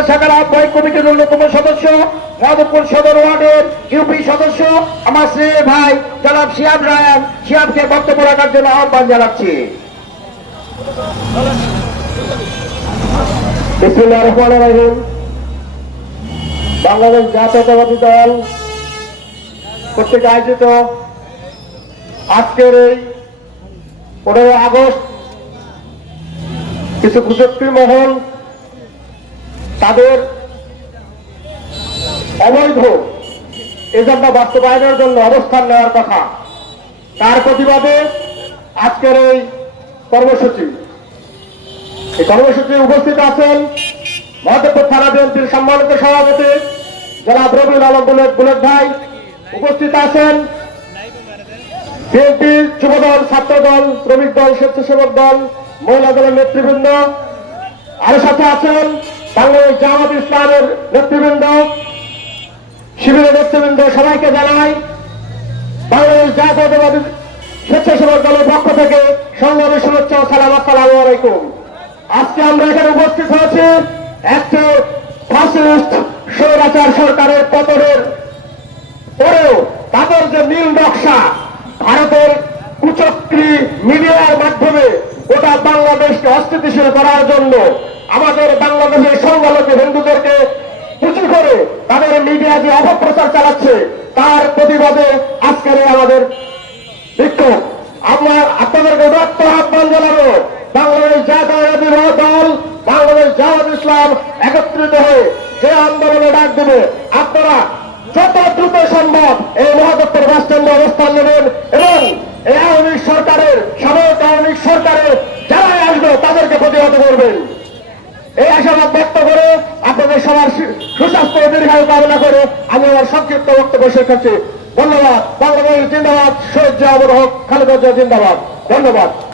উপজেলা শাখার আহ্বায়ক কমিটির অন্যতম সদস্য, মাধবপুর সদর ওয়ার্ডের ইউপি সদস্য, আমার শ্রী ভাই জনাব শিয়াব রায়ান শিয়াবকে বক্তব্য রাখার জন্য আহ্বান জানাচ্ছি। বাংলাদেশ জাতীয়তাবাদী দল কর্তৃক আয়োজিত আজকের এই পনেরো আগস্ট কিছু কুচক্রী মহল তাদের অবৈধ এজেন্ডা বাস্তবায়নের জন্য অবস্থান নেওয়ার কথা। তার প্রতিবাদে আজকের এই কর্মসূচি। এই কর্মসূচি উপস্থিত আছেন মহাদেবপুর থানা বিএনপির সম্মানিত সভাপতি জনাব রবিউল আলম বুলেট বুলেট ভাই। উপস্থিত আছেন বিএনপি যুবদল ছাত্র দল শ্রমিক দল, স্বেচ্ছাসেবক দল, মহিলা দলের নেতৃবৃন্দ। আরও সাথে আছেন বাংলাদেশ জামাত ইসলামের নেতৃবৃন্দ, শিবিরের নেতৃবৃন্দ সবাইকে জানাই, বাংলাদেশ জাতীয়তাবাদী স্বেচ্ছাসেবক দলের পক্ষ থেকে সংগ্রামী শুভেচ্ছা সালাম, আসসালামু আলাইকুম। আজকে আমরা এখানে উপস্থিত হয়েছি একটি ফাসিস্ট স্বৈরাচার সরকারের পতনের পরেও তাদের যে নীল নকশা, ভারতের কুচক্রী মিডিয়ার মাধ্যমে গোটা বাংলাদেশকে অস্থিতিশীল করার জন্য আমাদের বাংলাদেশের সংখ্যালঘু হিন্দুদেরকে পুঁজি করে তাদের মিডিয়া যে অপপ্রচার চালাচ্ছে, তার প্রতিবাদে আজকের আমাদের বিক্ষোভ। আমরা আপনাদেরকে উদাত্ত আহ্বান জানাব, বাংলাদেশ জাতীয়তাবাদী দল, বাংলাদেশ জামাত ইসলাম একত্রিত হয়ে যে আন্দোলনে ডাক দেবে, আপনারা যত দ্রুত সম্ভব এই মহাদপ্তর বাস অবস্থান নেবেন এবং এই আওয়ামী সরকারের সাবেক আওয়ামী সরকারের যারাই আসবে তাদেরকে প্রতিহত করবেন। এই আশাবাদ ব্যক্ত করে আপনাদের সবার সুস্বাস্থ্য দীর্ঘায়ু কামনা করে আমি আমার সংক্ষিপ্ত বক্তব্য শেষ করছি। ধন্যবাদ। বাংলাদেশ জিন্দাবাদ। শহীদ জিয়াউর হক খালেদা জিন্দাবাদ। ধন্যবাদ।